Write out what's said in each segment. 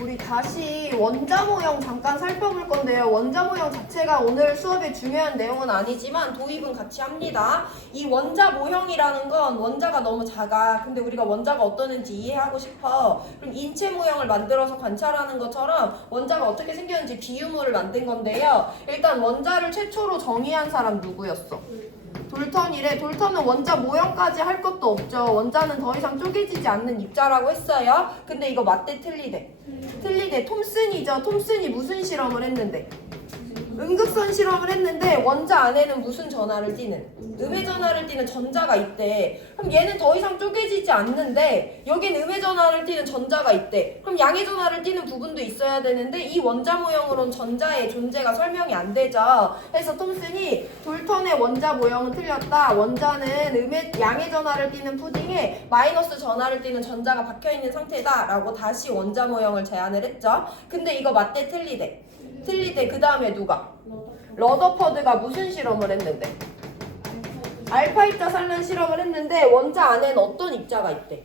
우리 다시 원자 모형 잠깐 살펴볼 건데요. 원자 모형 자체가 오늘 수업의 중요한 내용은 아니지만 도입은 같이 합니다. 이 원자 모형이라는 건 원자가 너무 작아. 근데 우리가 원자가 어떠는지 이해하고 싶어. 그럼 인체 모형을 만들어서 관찰하는 것처럼 원자가 어떻게 생겼는지 비유물을 만든 건데요. 일단 원자를 최초로 정의한 사람 누구였어? 돌턴이래. 돌턴은 원자 모형까지 할 것도 없죠. 원자는 더 이상 쪼개지지 않는 입자라고 했어요. 근데 이거 맞대 틀리대. 틀리대. 톰슨이죠. 톰슨이 무슨 실험을 했는데? 음극선 실험을 했는데 원자 안에는 무슨 전하를 띠는? 음의 전하를 띠는 전자가 있대. 그럼 얘는 더 이상 쪼개지지 않는데 여긴 음의 전하를 띠는 전자가 있대. 그럼 양의 전하를 띠는 부분도 있어야 되는데 이 원자 모형으로는 전자의 존재가 설명이 안 되죠. 그래서 톰슨이 돌턴의 원자 모형은 틀렸다. 원자는 양의 전하를 띠는 푸딩에 마이너스 전하를 띠는 전자가 박혀있는 상태다 라고 다시 원자 모형을 제안을 했죠. 근데 이거 맞대 틀리대. 틀리대. 그 다음에 누가? 러더퍼드가 무슨 실험을 했는데? 알파 입자 산란 실험을 했는데 원자 안에는 어떤 입자가 있대?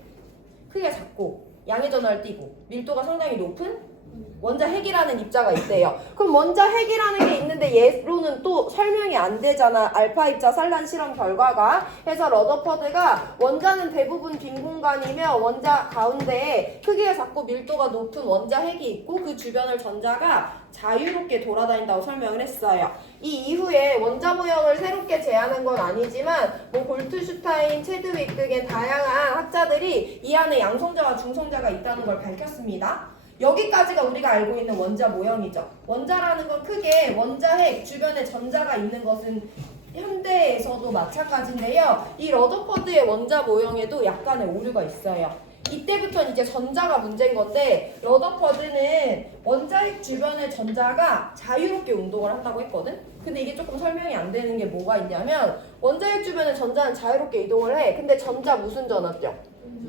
크게 작고 양의 전하를 띠고 밀도가 상당히 높은 원자 핵이라는 입자가 있대요. 그럼 원자 핵이라는 게 있는데 얘로는 또 설명이 안 되잖아. 알파 입자 산란 실험 결과가. 그래서 러더퍼드가 원자는 대부분 빈 공간이며 원자 가운데에 크기가 작고 밀도가 높은 원자 핵이 있고 그 주변을 전자가 자유롭게 돌아다닌다고 설명을 했어요. 이 이후에 원자 모형을 새롭게 제안한 건 아니지만 골트슈타인, 체드윅 등의 다양한 학자들이 이 안에 양성자와 중성자가 있다는 걸 밝혔습니다. 여기까지가 우리가 알고 있는 원자 모형이죠. 원자라는 건 크게 원자핵 주변에 전자가 있는 것은 현대에서도 마찬가지인데요. 이 러더퍼드의 원자 모형에도 약간의 오류가 있어요. 이때부터는 이제 전자가 문제인 건데 러더퍼드는 원자핵 주변의 전자가 자유롭게 운동을 한다고 했거든? 근데 이게 조금 설명이 안 되는 게 뭐가 있냐면 원자핵 주변의 전자는 자유롭게 이동을 해. 근데 전자 무슨 전하 띄어?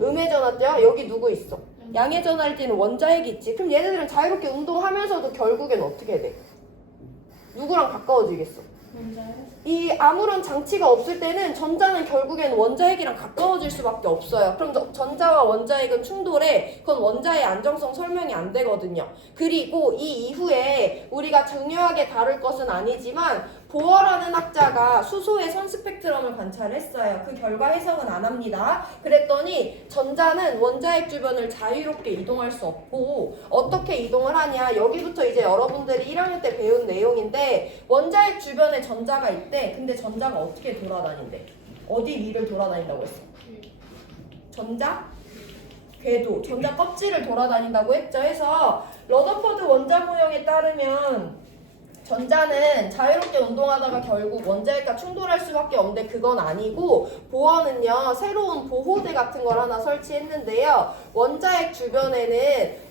음의 전하 띄어? 여기 누구 있어? 양의 전하를 띠는 원자핵이 있지. 그럼 얘네들은 자유롭게 운동하면서도 결국엔 어떻게 돼? 누구랑 가까워지겠어? 이 아무런 장치가 없을 때는 전자는 결국엔 원자핵이랑 가까워질 수밖에 없어요. 그럼 전자와 원자핵은 충돌해. 그건 원자의 안정성 설명이 안 되거든요. 그리고 이 이후에 우리가 중요하게 다룰 것은 아니지만 보어라는 학자가 수소의 선 스펙트럼을 관찰했어요. 그 결과 해석은 안 합니다. 그랬더니 전자는 원자핵 주변을 자유롭게 이동할 수 없고 어떻게 이동을 하냐. 여기부터 이제 여러분들이 1학년 때 배운 내용인데 원자핵 주변에 전자가 있대. 근데 전자가 어떻게 돌아다닌대? 어디 위를 돌아다닌다고 했어? 전자? 궤도, 전자 껍질을 돌아다닌다고 했죠. 해서 러더퍼드 원자 모형에 따르면 전자는 자유롭게 운동하다가 결국 원자핵과 충돌할 수밖에 없는데 그건 아니고 보어는요 새로운 보호대 같은 걸 하나 설치했는데요. 원자핵 주변에는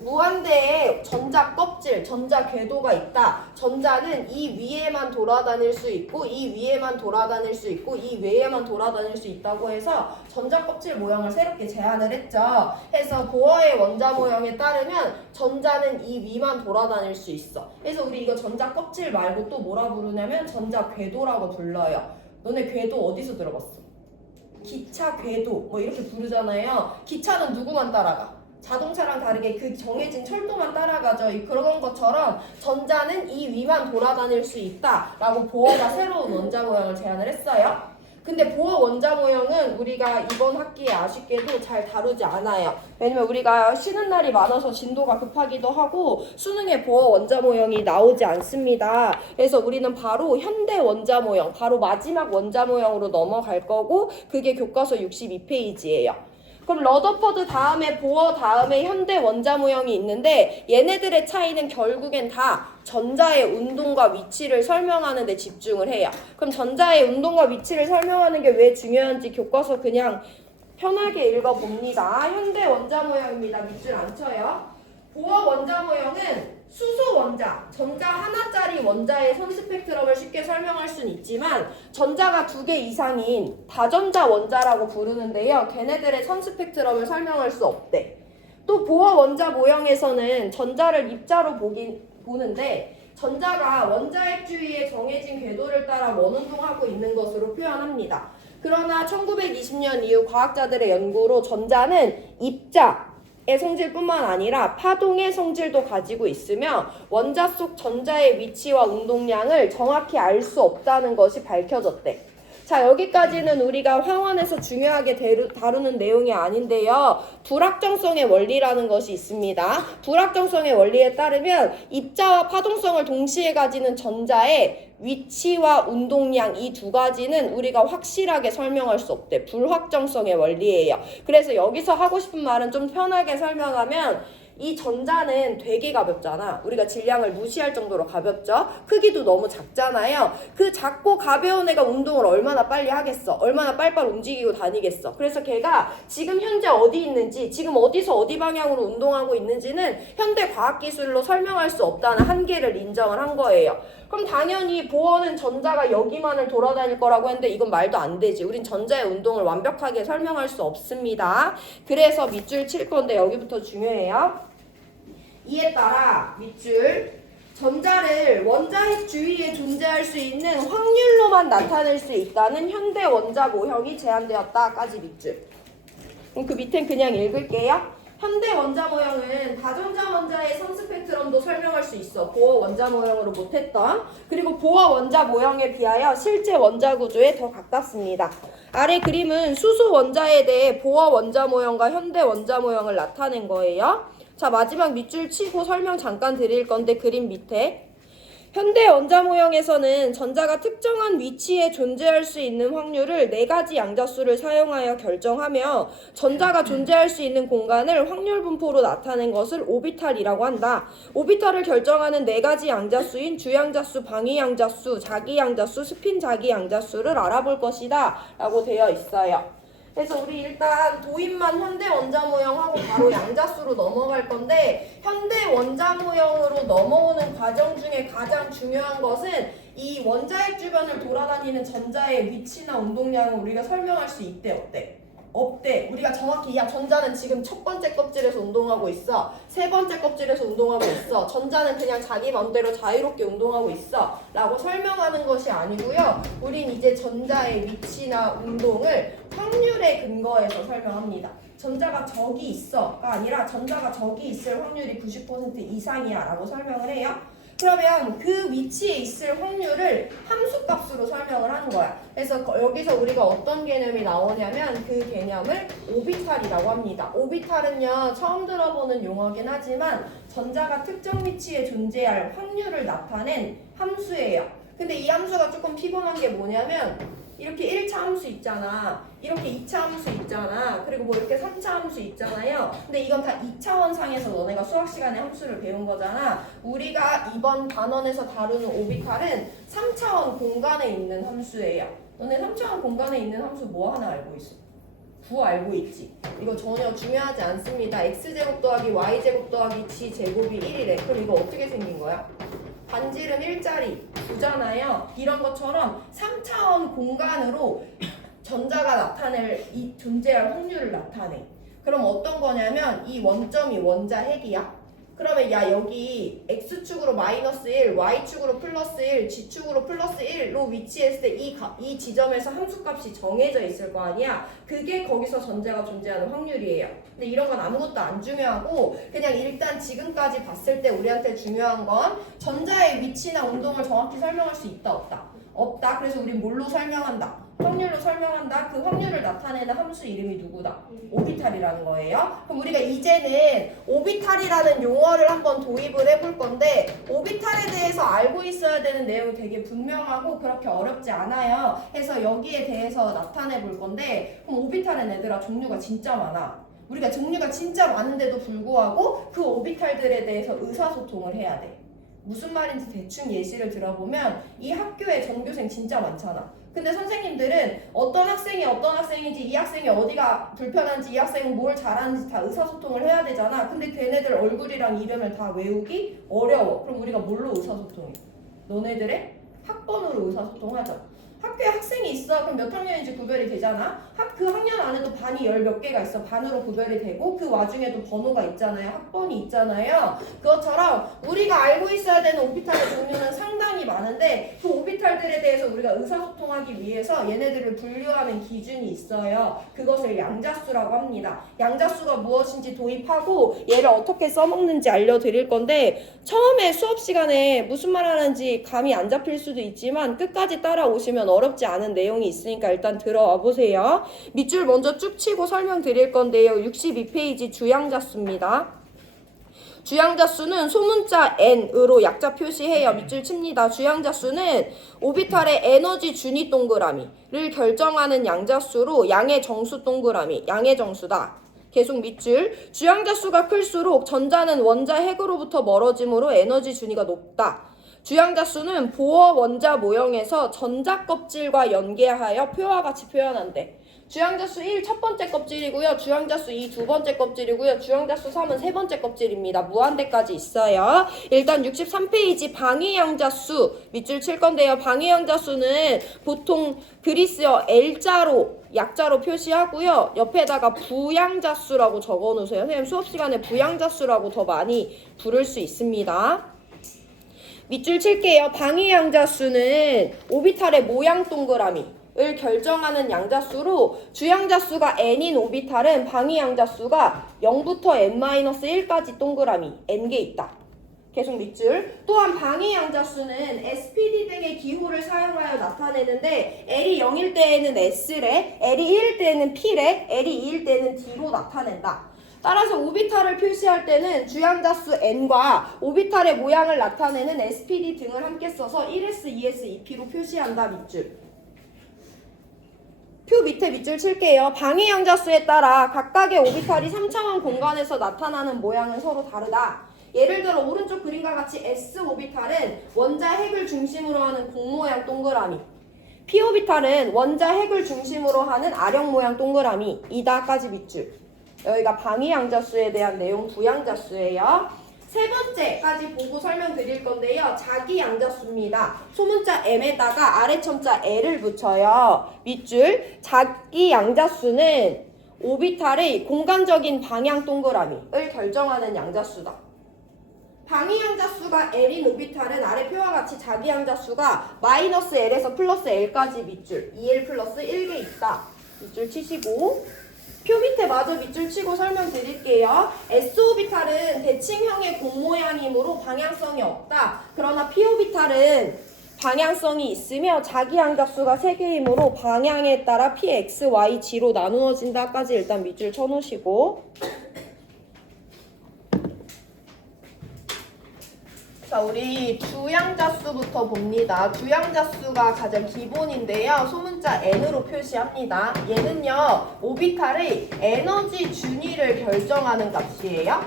무한대의 전자 껍질, 전자 궤도가 있다. 전자는 이 위에만 돌아다닐 수 있고 이 위에만 돌아다닐 수 있고 이 외에만 돌아다닐 수 있다고 해서 전자 껍질 모형을 새롭게 제안을 했죠. 해서 보어의 원자 모형에 따르면 전자는 이 위만 돌아다닐 수 있어. 그래서 우리 이거 전자 껍질 말고 또 뭐라 부르냐면 전자 궤도라고 불러요. 너네 궤도 어디서 들어봤어? 기차 궤도 뭐 이렇게 부르잖아요. 기차는 누구만 따라가? 자동차랑 다르게 그 정해진 철도만 따라가죠. 그런 것처럼 전자는 이 위만 돌아다닐 수 있다라고 보어가 새로운 원자 모형을 제안을 했어요. 근데 보어 원자 모형은 우리가 이번 학기에 아쉽게도 잘 다루지 않아요. 왜냐면 우리가 쉬는 날이 많아서 진도가 급하기도 하고 수능에 보어 원자 모형이 나오지 않습니다. 그래서 우리는 바로 현대 원자 모형, 바로 마지막 원자 모형으로 넘어갈 거고 그게 교과서 62페이지예요. 그럼 러더퍼드 다음에 보어 다음에 현대 원자 모형이 있는데 얘네들의 차이는 결국엔 다 전자의 운동과 위치를 설명하는 데 집중을 해요. 그럼 전자의 운동과 위치를 설명하는 게 왜 중요한지 교과서 그냥 편하게 읽어봅니다. 현대 원자 모형입니다. 밑줄 안 쳐요. 보어 원자 모형은 수소 원자, 전자 하나짜리 원자의 선 스펙트럼을 쉽게 설명할 수는 있지만 전자가 2개 이상인 다전자 원자라고 부르는데요. 걔네들의 선 스펙트럼을 설명할 수 없대. 또 보어 원자 모형에서는 전자를 입자로 보는데 전자가 원자핵 주위에 정해진 궤도를 따라 원운동하고 있는 것으로 표현합니다. 그러나 1920년 이후 과학자들의 연구로 전자는 입자, 성질뿐만 아니라 파동의 성질도 가지고 있으며 원자 속 전자의 위치와 운동량을 정확히 알 수 없다는 것이 밝혀졌대. 자, 여기까지는 우리가 화원에서 중요하게 다루는 내용이 아닌데요. 불확정성의 원리라는 것이 있습니다. 불확정성의 원리에 따르면 입자와 파동성을 동시에 가지는 전자의 위치와 운동량 이 두 가지는 우리가 확실하게 설명할 수 없대. 불확정성의 원리예요. 그래서 여기서 하고 싶은 말은 좀 편하게 설명하면 이 전자는 되게 가볍잖아. 우리가 질량을 무시할 정도로 가볍죠. 크기도 너무 작잖아요. 그 작고 가벼운 애가 운동을 얼마나 빨리 하겠어. 얼마나 빨빨 움직이고 다니겠어. 그래서 걔가 지금 현재 어디 있는지, 지금 어디서 어디 방향으로 운동하고 있는지는 현대 과학기술로 설명할 수 없다는 한계를 인정을 한 거예요. 그럼 당연히 보어는 전자가 여기만을 돌아다닐 거라고 했는데 이건 말도 안 되지. 우린 전자의 운동을 완벽하게 설명할 수 없습니다. 그래서 밑줄 칠 건데 여기부터 중요해요. 이에 따라 밑줄 전자를 원자핵 주위에 존재할 수 있는 확률로만 나타낼 수 있다는 현대 원자 모형이 제안되었다까지 밑줄. 그럼 그 밑엔 그냥 읽을게요. 현대 원자 모형은 다전자 원자의 선 스펙트럼도 설명할 수 있어. 보어 원자 모형으로 못했던. 그리고 보어 원자 모형에 비하여 실제 원자 구조에 더 가깝습니다. 아래 그림은 수소 원자에 대해 보어 원자 모형과 현대 원자 모형을 나타낸 거예요. 자, 마지막 밑줄 치고 설명 잠깐 드릴 건데 그림 밑에 현대 원자 모형에서는 전자가 특정한 위치에 존재할 수 있는 확률을 4가지 양자수를 사용하여 결정하며 전자가 존재할 수 있는 공간을 확률 분포로 나타낸 것을 오비탈이라고 한다. 오비탈을 결정하는 4가지 양자수인 주양자수, 방위양자수, 자기양자수, 스핀 자기양자수를 알아볼 것이다 라고 되어 있어요. 그래서 우리 일단 도입만 현대 원자 모형하고 바로 양자수로 넘어갈 건데 현대 원자 모형으로 넘어오는 과정 중에 가장 중요한 것은 이 원자핵 주변을 돌아다니는 전자의 위치나 운동량을 우리가 설명할 수 있대 없대? 없대. 우리가 정확히 야 전자는 지금 첫 번째 껍질에서 운동하고 있어. 세 번째 껍질에서 운동하고 있어. 전자는 그냥 자기 마음대로 자유롭게 운동하고 있어. 라고 설명하는 것이 아니고요. 우린 이제 전자의 위치나 운동을 확률에 근거해서 설명합니다. 전자가 저기 있어가 아니라 전자가 저기 있을 확률이 90% 이상이야 라고 설명을 해요. 그러면 그 위치에 있을 확률을 함수값으로 설명을 하는 거야. 그래서 여기서 우리가 어떤 개념이 나오냐면 그 개념을 오비탈이라고 합니다. 오비탈은요 처음 들어보는 용어긴 하지만 전자가 특정 위치에 존재할 확률을 나타낸 함수예요. 근데 이 함수가 조금 피곤한 게 뭐냐면 이렇게 1차 함수 있잖아. 이렇게 2차 함수 있잖아. 그리고 뭐 이렇게 3차 함수 있잖아요. 근데 이건 다 2차원 상에서 너네가 수학 시간에 함수를 배운 거잖아. 우리가 이번 단원에서 다루는 오비탈은 3차원 공간에 있는 함수예요. 너네 3차원 공간에 있는 함수 뭐 하나 알고 있어? 9 알고 있지? 이거 전혀 중요하지 않습니다. x제곱 더하기 y제곱 더하기 g제곱이 1이래. 그럼 이거 어떻게 생긴 거야? 반지름 1짜리 9잖아요. 이런 것처럼 3차원 공간으로 전자가 나타낼 이 존재할 확률을 나타내. 그럼 어떤 거냐면 이 원점이 원자핵이야. 그러면 야 여기 x축으로 마이너스 1, y축으로 플러스 1, g축으로 플러스 1로 위치했을 때 이 지점에서 함수값이 정해져 있을 거 아니야. 그게 거기서 전자가 존재하는 확률이에요. 근데 이런 건 아무것도 안 중요하고 그냥 일단 지금까지 봤을 때 우리한테 중요한 건 전자의 위치나 운동을 정확히 설명할 수 있다 없다? 없다. 그래서 우린 뭘로 설명한다? 확률로 설명한다. 그 확률을 나타내는 함수 이름이 누구다? 오비탈이라는 거예요. 그럼 우리가 이제는 오비탈이라는 용어를 한번 도입을 해볼 건데 오비탈에 대해서 알고 있어야 되는 내용이 되게 분명하고 그렇게 어렵지 않아요. 그래서 여기에 대해서 나타내 볼 건데 그럼 오비탈은 얘들아 종류가 진짜 많아. 우리가 종류가 진짜 많은데도 불구하고 그 오비탈들에 대해서 의사소통을 해야 돼. 무슨 말인지 대충 예시를 들어보면 이 학교에 전교생 진짜 많잖아. 근데 선생님들은 어떤 학생이 어떤 학생인지 이 학생이 어디가 불편한지 이 학생은 뭘 잘하는지 다 의사소통을 해야 되잖아. 근데 걔네들 얼굴이랑 이름을 다 외우기 어려워. 그럼 우리가 뭘로 의사소통해? 너네들의 학번으로 의사소통하자. 학교에 학생이 있어. 그럼 몇 학년인지 구별이 되잖아. 그 학년 안에도 반이 열 몇 개가 있어. 반으로 구별이 되고 그 와중에도 번호가 있잖아요. 학번이 있잖아요. 그것처럼 우리가 알고 있어야 되는 오비탈의 종류는 상당히 많은데 그 오비탈들에 대해서 우리가 의사소통하기 위해서 얘네들을 분류하는 기준이 있어요. 그것을 양자수라고 합니다. 양자수가 무엇인지 도입하고 얘를 어떻게 써먹는지 알려드릴 건데 처음에 수업 시간에 무슨 말 하는지 감이 안 잡힐 수도 있지만 끝까지 따라오시면 어렵지 않은 내용이 있으니까 일단 들어와 보세요. 밑줄 먼저 쭉 치고 설명드릴 건데요. 62페이지 주양자수입니다. 주양자수는 소문자 n으로 약자 표시해요. 밑줄 칩니다. 주양자수는 오비탈의 에너지 준위 동그라미를 결정하는 양자수로 양의 정수 동그라미, 양의 정수다. 계속 밑줄. 주양자수가 클수록 전자는 원자 핵으로부터 멀어짐으로 에너지 준위가 높다. 주양자수는 보어 원자 모형에서 전자 껍질과 연계하여 표와 같이 표현한대. 주양자수 1 첫 번째 껍질이고요. 주양자수 2 두 번째 껍질이고요. 주양자수 3은 세 번째 껍질입니다. 무한대까지 있어요. 일단 63페이지 방위양자수 밑줄 칠 건데요. 방위양자수는 보통 그리스어 L자로 약자로 표시하고요. 옆에다가 부양자수라고 적어 놓으세요. 선생님 수업 시간에 부양자수라고 더 많이 부를 수 있습니다. 밑줄 칠게요. 방위양자수는 오비탈의 모양 동그라미를 결정하는 양자수로 주양자수가 n인 오비탈은 방위양자수가 0부터 n-1까지 동그라미 n개 있다. 계속 밑줄. 또한 방위양자수는 SPD 등의 기호를 사용하여 나타내는데 L이 0일 때에는 S래, L이 1일 때에는 P래, L이 2일 때는 D로 나타낸다. 따라서 오비탈을 표시할 때는 주양자수 n과 오비탈의 모양을 나타내는 SPD 등을 함께 써서 1s, 2s, 2p로 표시한다. 밑줄. 표 밑에 밑줄 칠게요. 방위양자수에 따라 각각의 오비탈이 3차원 공간에서 나타나는 모양은 서로 다르다. 예를 들어 오른쪽 그림과 같이 S 오비탈은 원자 핵을 중심으로 하는 공 모양 동그라미, P 오비탈은 원자 핵을 중심으로 하는 아령 모양 동그라미 이다까지 밑줄. 여기가 방위양자수에 대한 내용 부양자수예요. 세 번째까지 보고 설명드릴 건데요. 자기양자수입니다. 소문자 m에다가 아래 첨자 l을 붙여요. 밑줄. 자기양자수는 오비탈의 공간적인 방향 동그라미를 결정하는 양자수다. 방위양자수가 L인 오비탈은 아래 표와 같이 자기양자수가 마이너스 L에서 플러스 L까지 밑줄 2L 플러스 1개 있다. 밑줄 치시고 표 밑에 마저 밑줄 치고 설명드릴게요. S오비탈은 대칭형의 공 모양이므로 방향성이 없다. 그러나 P오비탈은 방향성이 있으며 자기양자수가 3개이므로 방향에 따라 P, X, Y, G로 나누어진다까지 일단 밑줄 쳐놓으시고 자, 우리 주양자수부터 봅니다. 주양자수가 가장 기본인데요. 소문자 n으로 표시합니다. 얘는요, 오비탈의 에너지 준위를 결정하는 값이에요.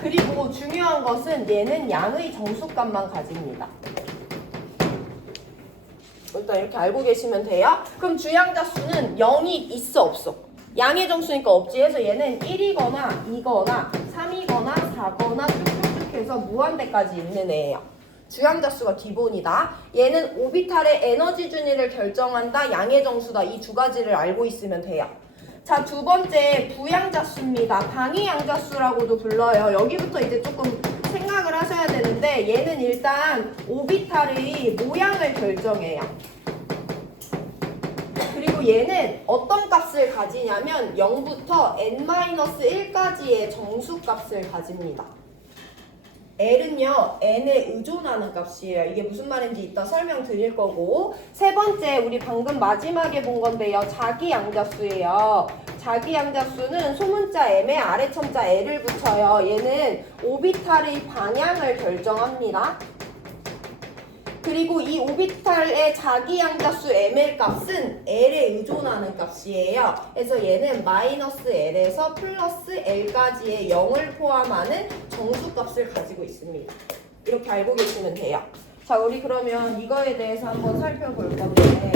그리고 중요한 것은 얘는 양의 정수값만 가집니다. 일단 이렇게 알고 계시면 돼요. 그럼 주양자수는 0이 있어 없어? 양의 정수니까 없지 해서 얘는 1이거나 2거나 3이거나 4거나 쭉쭉쭉 해서 무한대까지 있는 애예요. 주양자수가 기본이다. 얘는 오비탈의 에너지 준위를 결정한다. 양의 정수다. 이 두 가지를 알고 있으면 돼요. 자, 두 번째 부양자수입니다. 방위양자수라고도 불러요. 여기부터 이제 조금 생각을 하셔야 되는데 얘는 일단 오비탈의 모양을 결정해요. 그리고 얘는 어떤 값을 가지냐면 0부터 n-1까지의 정수값을 가집니다. L은요, n에 의존하는 값이에요. 이게 무슨 말인지 이따 설명드릴 거고. 세 번째, 우리 방금 마지막에 본 건데요. 자기양자수예요. 자기양자수는 소문자 m에 아래 첨자 l을 붙여요. 얘는 오비탈의 방향을 결정합니다. 그리고 이 오비탈의 자기양자수 ml 값은 l에 의존하는 값이에요. 그래서 얘는 마이너스 l에서 플러스 l까지의 0을 포함하는 정수값을 가지고 있습니다. 이렇게 알고 계시면 돼요. 자, 우리 그러면 이거에 대해서 한번 살펴볼 건데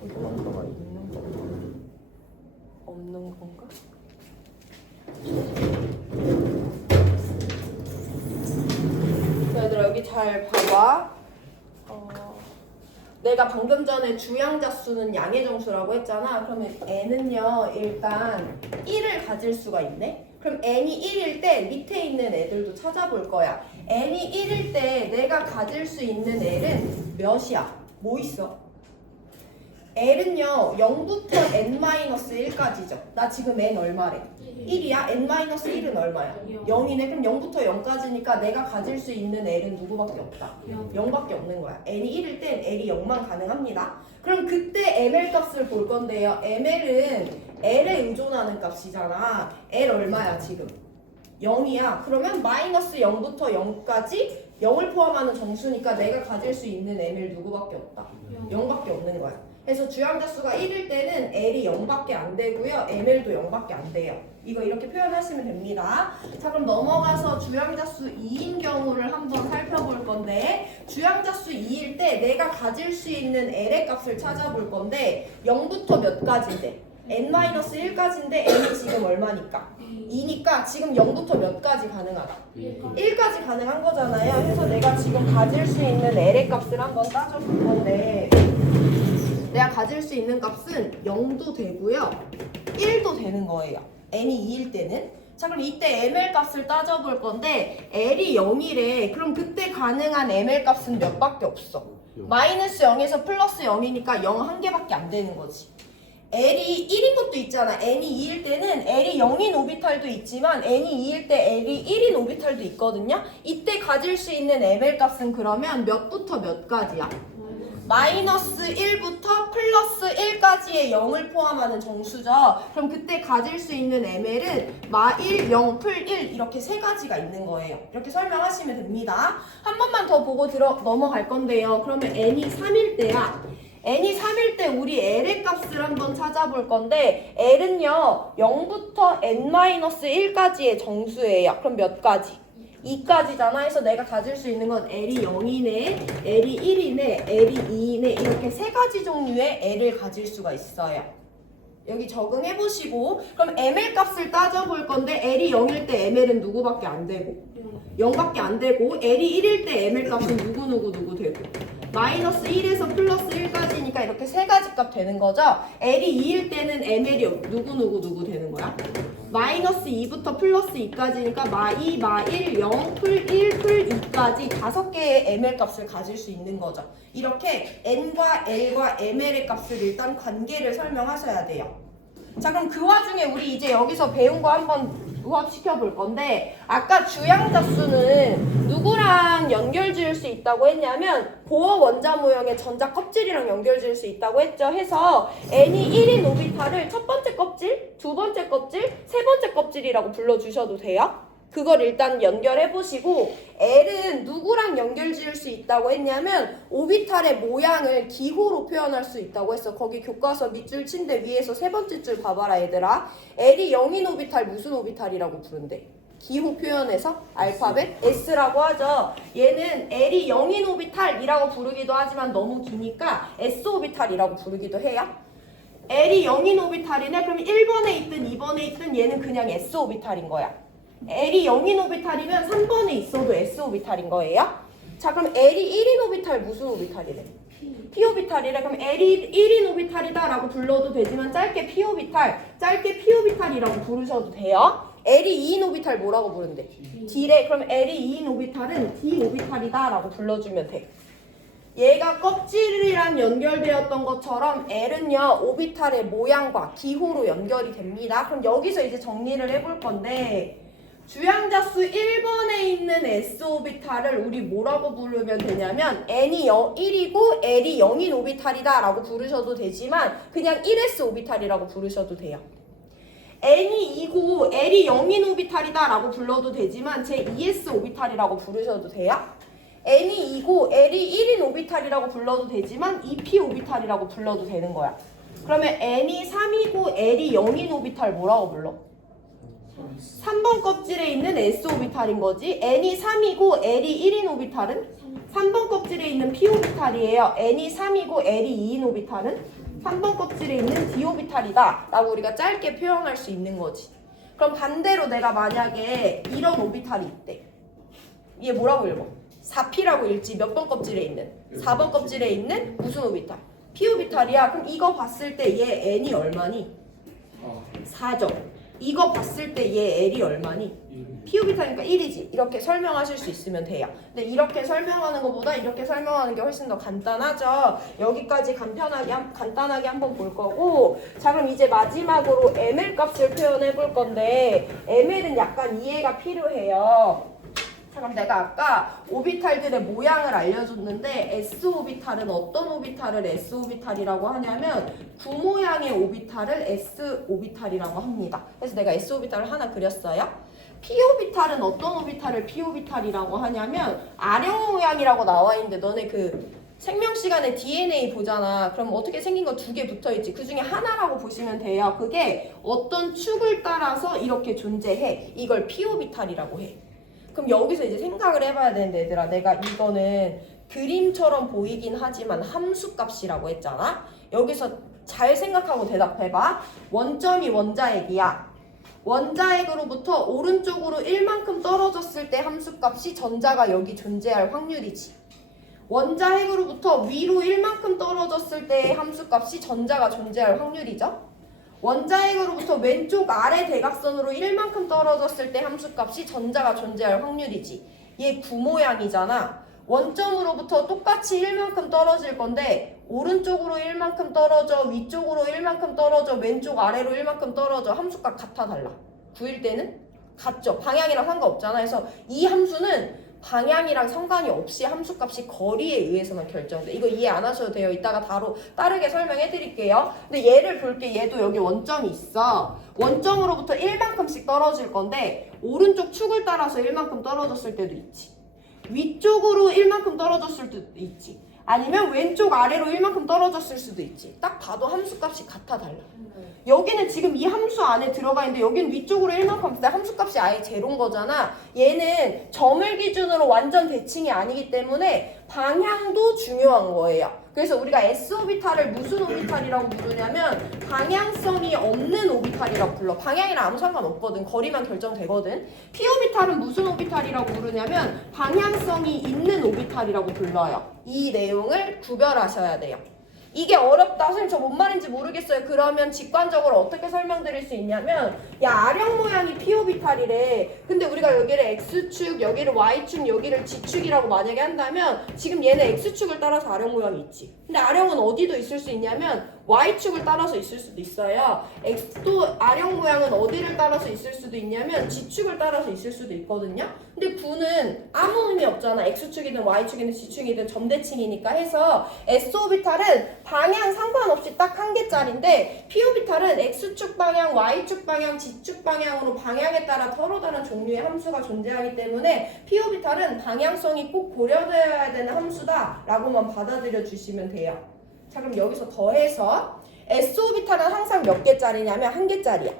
궁금한 거가 있는 건가? 없는 건가? 얘들아 여기 잘 봐봐. 내가 방금 전에 주양자수는 양의 정수라고 했잖아. 그러면 n은요 일단 1을 가질 수가 있네. 그럼 n이 1일 때 밑에 있는 애들도 찾아볼 거야. n이 1일 때 내가 가질 수 있는 L은 몇이야? 뭐 있어? L은요 0부터 n-1까지죠. 나 지금 n 얼마래? 1이야? n-1은 얼마야? 0이네. 그럼 0부터 0까지니까 내가 가질 수 있는 L은 누구밖에 없다? 0밖에 없는 거야. n이 1일 땐 L이 0만 가능합니다. 그럼 그때 ml 값을 볼 건데요. ml은 L에 의존하는 값이잖아. L 얼마야 지금? 0이야. 그러면 마이너스 0부터 0까지 0을 포함하는 정수니까 내가 가질 수 있는 ml 누구밖에 없다? 0밖에 없는 거야. 그래서 주양자수가 1일 때는 L이 0밖에 안 되고요. ml도 0밖에 안 돼요. 이거 이렇게 표현하시면 됩니다. 자, 그럼 넘어가서 주양자수 2인 경우를 한번 살펴볼 건데, 주양자수 2일 때 내가 가질 수 있는 L의 값을 찾아볼 건데 0부터 몇 가지인데? n-1까지인데 n이 지금 얼마니까? 2니까 지금 0부터 몇 가지 가능하다? 1까지 가능한 거잖아요. 그래서 내가 지금 가질 수 있는 L의 값을 한번 따져볼 건데, 내가 가질 수 있는 값은 0도 되고요 1도 되는 거예요. n이 2일 때는. 자, 그럼 이때 ml 값을 따져볼 건데 L이 0이래. 그럼 그때 가능한 ml 값은 몇 밖에 없어? 마이너스 0에서 플러스 0이니까 0 한 개밖에 안 되는 거지. L이 1인 것도 있잖아. n이 2일 때는 L이 0인 오비탈도 있지만 n이 2일 때 L이 1인 오비탈도 있거든요. 이때 가질 수 있는 ml 값은 그러면 몇부터 몇 가지야? 마이너스 1부터 플러스 1까지의 0을 포함하는 정수죠. 그럼 그때 가질 수 있는 ml은 마1, 0, 풀1 이렇게 세 가지가 있는 거예요. 이렇게 설명하시면 됩니다. 한 번만 더 보고 넘어갈 건데요. 그러면 n이 3일 때야. n이 3일 때 우리 L의 값을 한번 찾아볼 건데 L은요 0부터 n-1까지의 정수예요. 그럼 몇 가지? 2까지잖아. 해서 내가 가질 수 있는 건 L이 0이네, L이 1이네, L이 2이네 이렇게 세 가지 종류의 L을 가질 수가 있어요. 여기 적응해보시고 그럼 ml 값을 따져볼 건데 L이 0일 때 ml은 누구밖에 안 되고 0밖에 안 되고 L이 1일 때 ml 값은 누구 되고 마이너스 1에서 플러스 1까지니까 이렇게 세 가지 값 되는 거죠. L이 2일 때는 ml이 누구 되는 거야? 마이너스 2부터 플러스 2까지니까 마2, 마1, 0, 풀1, 풀2까지 5개의 ml 값을 가질 수 있는 거죠. 이렇게 n과 l과 ml의 값을 일단 관계를 설명하셔야 돼요. 자, 그럼 그 와중에 우리 이제 여기서 배운 거 한번 부합시켜 볼 건데, 아까 주양자수는 누구랑 연결 지을 수 있다고 했냐면 보어 원자 모형의 전자 껍질이랑 연결 지을 수 있다고 했죠. 해서 n이 1인 오비탈을 첫 번째 껍질, 두 번째 껍질, 세 번째 껍질이라고 불러주셔도 돼요. 그걸 일단 연결해 보시고 L은 누구랑 연결 지을 수 있다고 했냐면 오비탈의 모양을 기호로 표현할 수 있다고 했어. 거기 교과서 밑줄 침대 위에서 세 번째 줄 봐봐라 얘들아. L이 0인 오비탈 무슨 오비탈이라고 부른대? 기호 표현에서 알파벳 S라고 하죠. 얘는 L이 0인 오비탈이라고 부르기도 하지만 너무 기니까 S 오비탈이라고 부르기도 해요. L이 0인 오비탈이네. 그럼 1번에 있든 2번에 있든 얘는 그냥 S 오비탈인 거야. L이 0인 오비탈이면 3번에 있어도 S 오비탈인 거예요. 자, 그럼 L이 1인 오비탈 무슨 오비탈이래? P 오비탈이래. 그럼 L이 1인 오비탈이다 라고 불러도 되지만 짧게 P 오비탈이라고 부르셔도 돼요. L이 2인 오비탈 뭐라고 부른대? D래. 그럼 L이 2인 오비탈은 D 오비탈이다 라고 불러주면 돼. 얘가 껍질이랑 연결되었던 것처럼 L은요 오비탈의 모양과 기호로 연결이 됩니다. 그럼 여기서 이제 정리를 해볼 건데, 주양자수 1번에 있는 S 오비탈을 우리 뭐라고 부르면 되냐면 n이 1이고 L이 0인 오비탈이다 라고 부르셔도 되지만 그냥 1S 오비탈이라고 부르셔도 돼요. n이 2고 L이 0인 오비탈이다 라고 불러도 되지만 제 2S 오비탈이라고 부르셔도 돼요. n이 2고 L이 1인 오비탈이라고 불러도 되지만 2P 오비탈이라고 불러도 되는 거야. 그러면 n이 3이고 L이 0인 오비탈 뭐라고 불러? 3번 껍질에 있는 S 오비탈인 거지. n이 3이고 L이 1인 오비탈은 3번 껍질에 있는 P 오비탈이에요. n이 3이고 L이 2인 오비탈은 3번 껍질에 있는 D 오비탈이다 라고 우리가 짧게 표현할 수 있는 거지. 그럼 반대로 내가 만약에 이런 오비탈이 있대. 얘 뭐라고 읽어? 4p라고 읽지. 몇 번 껍질에 있는? 4번 껍질에 있는 무슨 오비탈? p 오비탈이야. 그럼 이거 봤을 때 얘 n이 얼마니? 4죠. 이거 봤을 때 얘 L이 얼마니? p 오비탈이니까 1이지. 이렇게 설명하실 수 있으면 돼요. 근데 이렇게 설명하는 것보다 이렇게 설명하는 게 훨씬 더 간단하죠. 여기까지 간단하게 한번 볼 거고, 자 그럼 이제 마지막으로 ml 값을 표현해 볼 건데 ml은 약간 이해가 필요해요. 자 그럼 내가 아까 오비탈들의 모양을 알려줬는데 s 오비탈은 어떤 오비탈을 s 오비탈이라고 하냐면 구모양의 오비탈을 s 오비탈이라고 합니다. 그래서 내가 s 오비탈을 하나 그렸어요. p 오비탈은 어떤 오비탈을 p 오비탈이라고 하냐면 아령 모양이라고 나와 있는데 너네 그 생명 시간에 DNA 보잖아. 그럼 어떻게 생긴 거 2개 붙어 있지. 그 중에 하나라고 보시면 돼요. 그게 어떤 축을 따라서 이렇게 존재해. 이걸 p 오비탈이라고 해. 그럼 여기서 이제 생각을 해봐야 되는데 얘들아, 내가 이거는 그림처럼 보이긴 하지만 함수값이라고 했잖아. 여기서 잘 생각하고 대답해봐. 원점이 원자핵이야. 원자핵으로부터 오른쪽으로 1만큼 떨어졌을 때 함수값이 전자가 여기 존재할 확률이지. 원자핵으로부터 위로 1만큼 떨어졌을 때의 함수값이 전자가 존재할 확률이죠. 원자핵으로부터 왼쪽 아래 대각선으로 1만큼 떨어졌을 때 함수값이 전자가 존재할 확률이지. 얘 구모양이잖아. 원점으로부터 똑같이 1만큼 떨어질 건데 오른쪽으로 1만큼 떨어져, 위쪽으로 1만큼 떨어져, 왼쪽 아래로 1만큼 떨어져. 함수값 같아 달라? 구일 때는 같죠. 방향이랑 상관없잖아. 그래서 이 함수는 방향이랑 상관이 없이 함수값이 거리에 의해서만 결정돼. 이거 이해 안 하셔도 돼요. 이따가 따르게 설명해 드릴게요. 근데 얘를 볼게. 얘도 여기 원점이 있어. 원점으로부터 1만큼씩 떨어질 건데 오른쪽 축을 따라서 1만큼 떨어졌을 때도 있지. 위쪽으로 1만큼 떨어졌을 때도 있지. 아니면 왼쪽 아래로 1만큼 떨어졌을 수도 있지. 딱 봐도 함수값이 같아 달라. 여기는 지금 이 함수 안에 들어가 있는데 여기는 위쪽으로 1만큼 했을 때 함수값이 아예 제로인 거잖아. 얘는 점을 기준으로 완전 대칭이 아니기 때문에 방향도 중요한 거예요. 그래서 우리가 s 오비탈을 무슨 오비탈이라고 부르냐면 방향성이 없는 오비탈이라고 불러. 방향이랑 아무 상관없거든. 거리만 결정되거든. p 오비탈은 무슨 오비탈이라고 부르냐면 방향성이 있는 오비탈이라고 불러요. 이 내용을 구별하셔야 돼요. 이게 어렵다. 선생님 저 뭔 말인지 모르겠어요. 그러면 직관적으로 어떻게 설명드릴 수 있냐면 야 아령 모양이 p 오비탈이래. 근데 우리가 여기를 x축, 여기를 y축, 여기를 g축이라고 만약에 한다면 지금 얘는 x축을 따라서 아령 모양이 있지. 근데 아령은 어디도 있을 수 있냐면 y축을 따라서 있을 수도 있어요. x도 아령 모양은 어디를 따라서 있을 수도 있냐면 g축을 따라서 있을 수도 있거든요. 근데 9는 아무 의미 없잖아. x축이든 y축이든 g축이든 점대칭이니까 해서 s-오비탈은 방향 상관없이 딱 한 개짜리인데 p-오비탈은 x축 방향, y축 방향, g축 방향으로 방향에 따라 서로 다른 종류의 함수가 존재하기 때문에 p-오비탈은 방향성이 꼭 고려되어야 되는 함수다 라고만 받아들여 주시면 돼요. 자 그럼 여기서 더해서 s-오비탈은 항상 몇 개짜리냐면 한 개짜리야.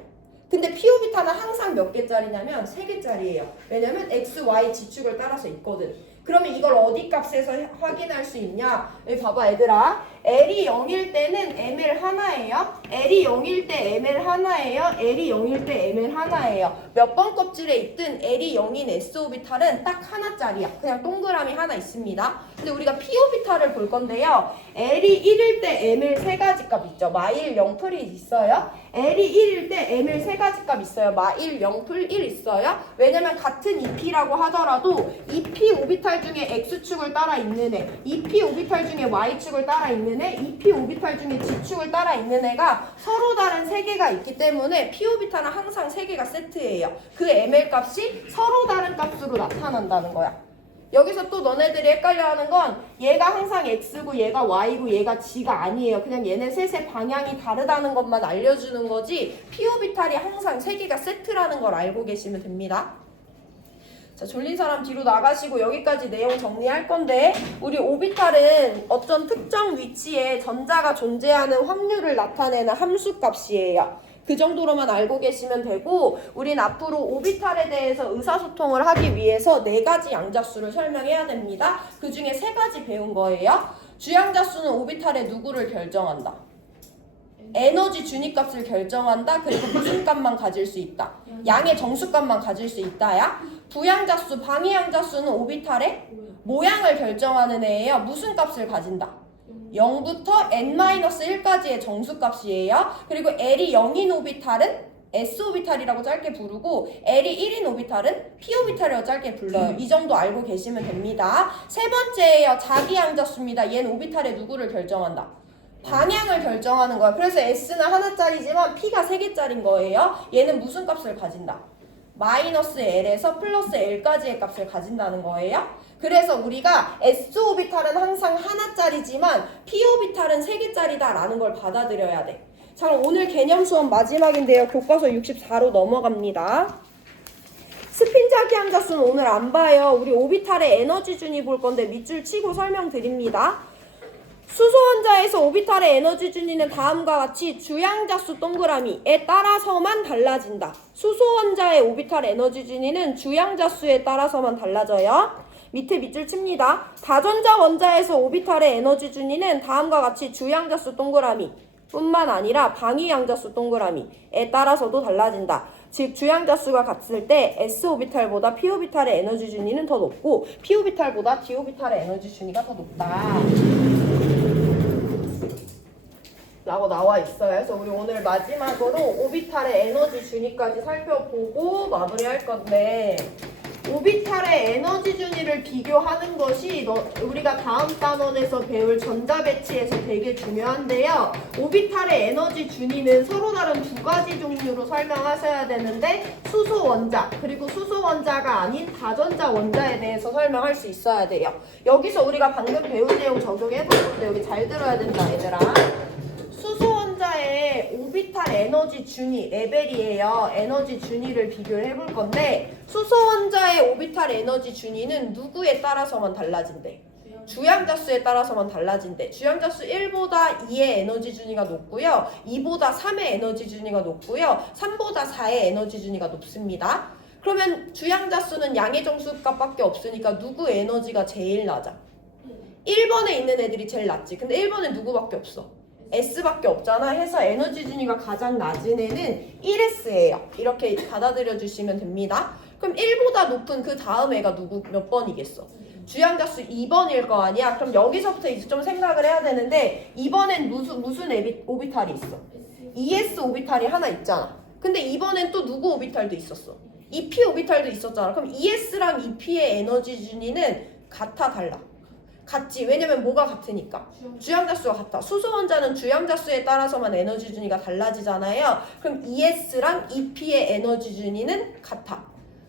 근데 p-오비탈은 항상 몇 개짜리냐면 3개짜리예요. 왜냐면 x, y, g축을 따라서 있거든. 그러면 이걸 어디 값에서 확인할 수 있냐? 여기 봐봐 얘들아. L이 0일 때는 ML 하나예요. L이 0일 때 ML 하나예요. L이 0일 때 ML 하나예요. 몇 번 껍질에 있든 L이 0인 S-오비탈은 딱 하나짜리야. 그냥 동그라미 하나 있습니다. 근데 우리가 P-오비탈을 볼 건데요. L이 1일 때 ML 3가지 값 있죠. 마일 0풀이 있어요. L이 1일 때 ML 3가지 값 있어요. 마일 0풀 1 있어요. 왜냐면 같은 2P라고 하더라도 2P 오비탈 중에 X축을 따라 있는 애, 2P 오비탈 중에 Y축을 따라 있는 애, 2P 오비탈 중에 G축을 따라 있는 애가 서로 다른 3개가 있기 때문에 P 오비탈은 항상 3개가 세트예요. 그 ML 값이 서로 다른 값으로 나타난다는 거야. 여기서 또 너네들이 헷갈려하는 건 얘가 항상 X고 얘가 Y고 얘가 G가 아니에요. 그냥 얘네 셋의 방향이 다르다는 것만 알려주는 거지 P 오비탈이 항상 3개가 세트라는 걸 알고 계시면 됩니다. 자, 졸린 사람 뒤로 나가시고 여기까지 내용 정리할 건데 우리 오비탈은 어떤 특정 위치에 전자가 존재하는 확률을 나타내는 함수값이에요. 그 정도로만 알고 계시면 되고 우린 앞으로 오비탈에 대해서 의사소통을 하기 위해서 4가지 양자수를 설명해야 됩니다. 그 중에 3가지 배운 거예요. 주양자수는 오비탈의 누구를 결정한다? 에너지 준위값을 결정한다. 그리고 무슨 값만 가질 수 있다? 양의 정수값만 가질 수 있다야. 부양자수, 방위양자수는 오비탈의 모양을 결정하는 애예요. 무슨 값을 가진다? 0부터 n-1까지의 정수값이에요. 그리고 L이 0인 오비탈은 s 오비탈이라고 짧게 부르고 L이 1인 오비탈은 p 오비탈이라고 짧게 불러요. 이 정도 알고 계시면 됩니다. 세 번째예요. 자기양자수입니다. 얘는 오비탈의 누구를 결정한다? 방향을 결정하는 거야. 그래서 s는 하나짜리지만 p가 3개짜리인 거예요. 얘는 무슨 값을 가진다? 마이너스 L에서 플러스 L까지의 값을 가진다는 거예요. 그래서 우리가 s-오비탈은 항상 하나짜리지만 p-오비탈은 3개짜리다 라는 걸 받아들여야 돼. 자, 그럼 오늘 개념 수업 마지막인데요. 교과서 64로 넘어갑니다. 스핀 자기양자수는 오늘 안 봐요. 우리 오비탈의 에너지 준위 볼 건데 밑줄 치고 설명드립니다. 수소 원자에서 오비탈의 에너지 준위는 다음과 같이 주양자수 동그라미에 따라서만 달라진다. 수소 원자의 오비탈 에너지 준위는 주양자수에 따라서만 달라져요. 밑에 밑줄 칩니다. 다전자 원자에서 오비탈의 에너지 준위는 다음과 같이 주양자수 동그라미 뿐만 아니라 방위양자수 동그라미에 따라서도 달라진다. 즉 주양자수가 같을 때 s오비탈보다 p오비탈의 에너지 준위는 더 높고 p오비탈보다 d오비탈의 에너지 준위가 더 높다 라고 나와 있어요. 그래서 우리 오늘 마지막으로 오비탈의 에너지 준위까지 살펴보고 마무리할 건데, 오비탈의 에너지 준위를 비교하는 것이 우리가 다음 단원에서 배울 전자배치에서 되게 중요한데요. 오비탈의 에너지 준위는 서로 다른 두 가지 종류로 설명하셔야 되는데, 수소 원자 그리고 수소 원자가 아닌 다전자 원자에 대해서 설명할 수 있어야 돼요. 여기서 우리가 방금 배운 내용 적용해 볼 건데 여기 잘 들어야 된다 얘들아. 수소 원자의 오비탈 에너지 준위 레벨이에요. 에너지 준위를 비교를 해볼 건데, 수소 원자의 오비탈 에너지 준위는 누구에 따라서만 달라진대? 주양자수에 따라서만 달라진대. 주양자수 1보다 2의 에너지 준위가 높고요. 2보다 3의 에너지 준위가 높고요. 3보다 4의 에너지 준위가 높습니다. 그러면 주양자수는 양의 정수값밖에 없으니까 누구 에너지가 제일 낮아? 1번에 있는 애들이 제일 낮지. 근데 1번에 누구밖에 없어? S밖에 없잖아. 해서 에너지 준위가 가장 낮은 애는 1S예요. 이렇게 받아들여 주시면 됩니다. 그럼 1보다 높은 그 다음 애가 몇 번이겠어? 주양자수 2번일 거 아니야? 그럼 여기서부터 이제 좀 생각을 해야 되는데, 2번엔 무슨 오비탈이 있어? ES 오비탈이 하나 있잖아. 근데 2번엔 또 누구 오비탈도 있었어? EP 오비탈도 있었잖아. 그럼 ES랑 EP의 에너지 준위는 같아, 달라? 같지. 왜냐면 뭐가 같으니까. 주양자수가 같아. 수소 원자는 주양자수에 따라서만 에너지 준위가 달라지잖아요. 그럼 ES랑 EP의 에너지 준위는 같아.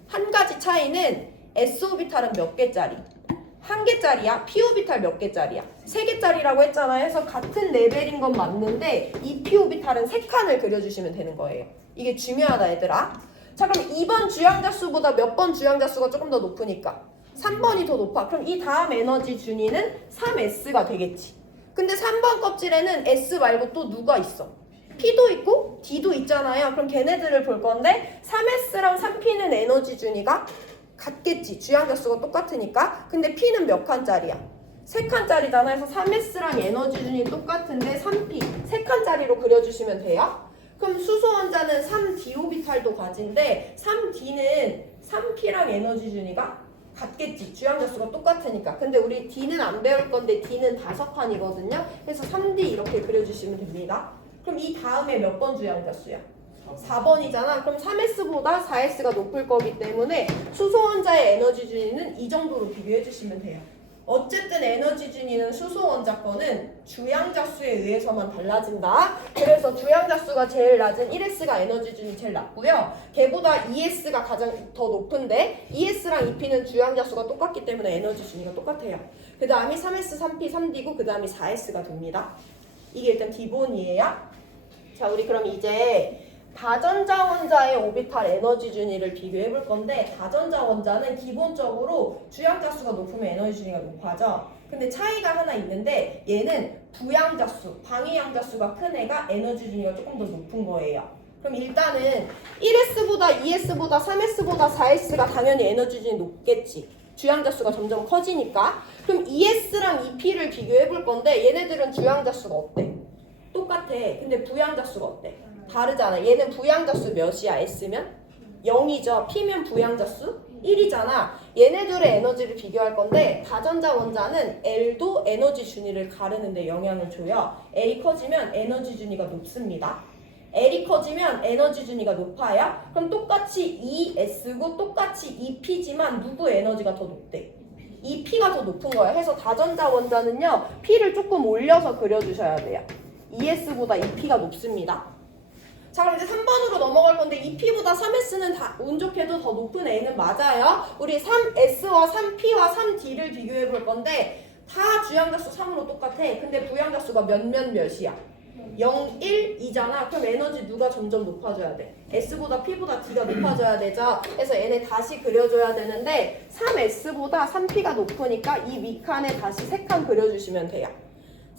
한 가지 차이는 s오비탈은 몇 개짜리? 한 개짜리야? p오비탈 몇 개짜리야? 세 개짜리라고 했잖아요. 그래서 같은 레벨인 건 맞는데 EP오비탈은 3칸을 그려주시면 되는 거예요. 이게 중요하다 얘들아. 자, 그럼 2번 주양자수보다 몇 번 주양자수가 조금 더 높으니까 3번이 더 높아. 그럼 이 다음 에너지 준위는 3S가 되겠지. 근데 3번 껍질에는 S 말고 또 누가 있어? P도 있고 D도 있잖아요. 그럼 걔네들을 볼 건데 3S랑 3P는 에너지 준위가 같겠지. 주양자수가 똑같으니까. 근데 P는 몇 칸짜리야? 3칸짜리잖아. 그래서 3S랑 에너지 준위 똑같은데 3P 3칸짜리로 그려주시면 돼요. 그럼 수소 원자는 3D오비탈도 가진데 3D는 3P랑 에너지 준위가 같겠지. 주양자수가 똑같으니까. 근데 우리 D는 안 배울 건데 D는 5칸이거든요. 그래서 3D 이렇게 그려주시면 됩니다. 그럼 이 다음에 몇 번 주양자수야? 4번이잖아. 그럼 3S보다 4S가 높을 거기 때문에 수소 원자의 에너지 준위는 이 정도로 비교해 주시면 돼요. 어쨌든 에너지 준위는 수소 원자 거는 주양자수에 의해서만 달라진다. 그래서 주양자수가 제일 낮은 1S가 에너지 준위 제일 낮고요. 걔보다 2S가 가장 더 높은데 2S랑 2P는 주양자수가 똑같기 때문에 에너지 준위가 똑같아요. 그 다음이 3S, 3P, 3D고 그 다음이 4S가 됩니다. 이게 일단 기본이에요. 자, 우리 그럼 이제 다전자 원자의 오비탈 에너지 준위를 비교해 볼 건데, 다전자 원자는 기본적으로 주양자수가 높으면 에너지 준위가 높아져. 근데 차이가 하나 있는데 얘는 부양자수, 방위양자수가 큰 애가 에너지 준위가 조금 더 높은 거예요. 그럼 일단은 1S보다 2S보다 3S보다 4S가 당연히 에너지 준위 높겠지. 주양자수가 점점 커지니까. 그럼 2S랑 2P를 비교해 볼 건데 얘네들은 주양자수가 어때? 똑같아. 근데 부양자수가 어때? 다르잖아. 얘는 부양자수 몇이야? S면? 0이죠. P면 부양자수 1이잖아. 얘네들의 에너지를 비교할 건데 다전자 원자는 L도 에너지 준위를 가르는데 영향을 줘요. L이 커지면 에너지 준위가 높습니다. L이 커지면 에너지 준위가 높아요. 그럼 똑같이 ES고 똑같이 EP지만 누구 에너지가 더 높대? EP가 더 높은 거예요. 해서 다전자 원자는요. P를 조금 올려서 그려주셔야 돼요. ES보다 EP가 높습니다. 자, 그럼 이제 3번으로 넘어갈 건데 EP보다 3S는 운 좋게도 더 높은 A는 맞아요. 우리 3S와 3P와 3D를 비교해 볼 건데 다 주양자수 3으로 똑같아. 근데 부양자수가 몇이야? 0, 1, 2잖아. 그럼 에너지 누가 점점 높아져야 돼? S보다 P보다 D가 높아져야 되죠. 그래서 얘네 다시 그려줘야 되는데 3S보다 3P가 높으니까 이 밑칸에 다시 3칸 그려주시면 돼요.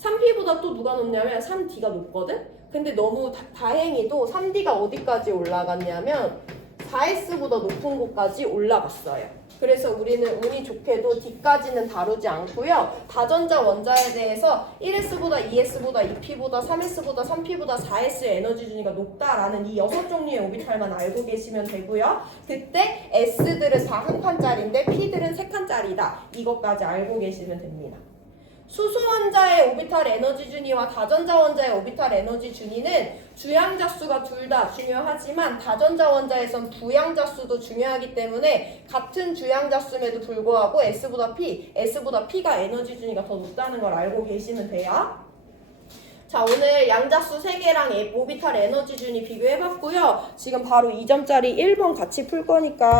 3P보다 또 누가 높냐면 3D가 높거든? 근데 너무 다행히도 3D가 어디까지 올라갔냐면 4S보다 높은 곳까지 올라갔어요. 그래서 우리는 운이 좋게도 D까지는 다루지 않고요. 다전자 원자에 대해서 1S보다 2S보다 2P보다 3S보다 3P보다 4S의 에너지 준위가 높다라는 이 6종류의 오비탈만 알고 계시면 되고요. 그때 S들은 다 한 칸짜리인데 P들은 3칸짜리다. 이것까지 알고 계시면 됩니다. 수소 원자의 오비탈 에너지 준위와 다전자 원자의 오비탈 에너지 준위는 주양자 수가 둘 다 중요하지만 다전자 원자에선 부양자 수도 중요하기 때문에 같은 주양자 수임에도 불구하고 S보다 P가 에너지 준위가 더 높다는 걸 알고 계시면 돼요. 자, 오늘 양자수 3개랑 오비탈 에너지 준위 비교해봤고요. 지금 바로 2점짜리 1번 같이 풀 거니까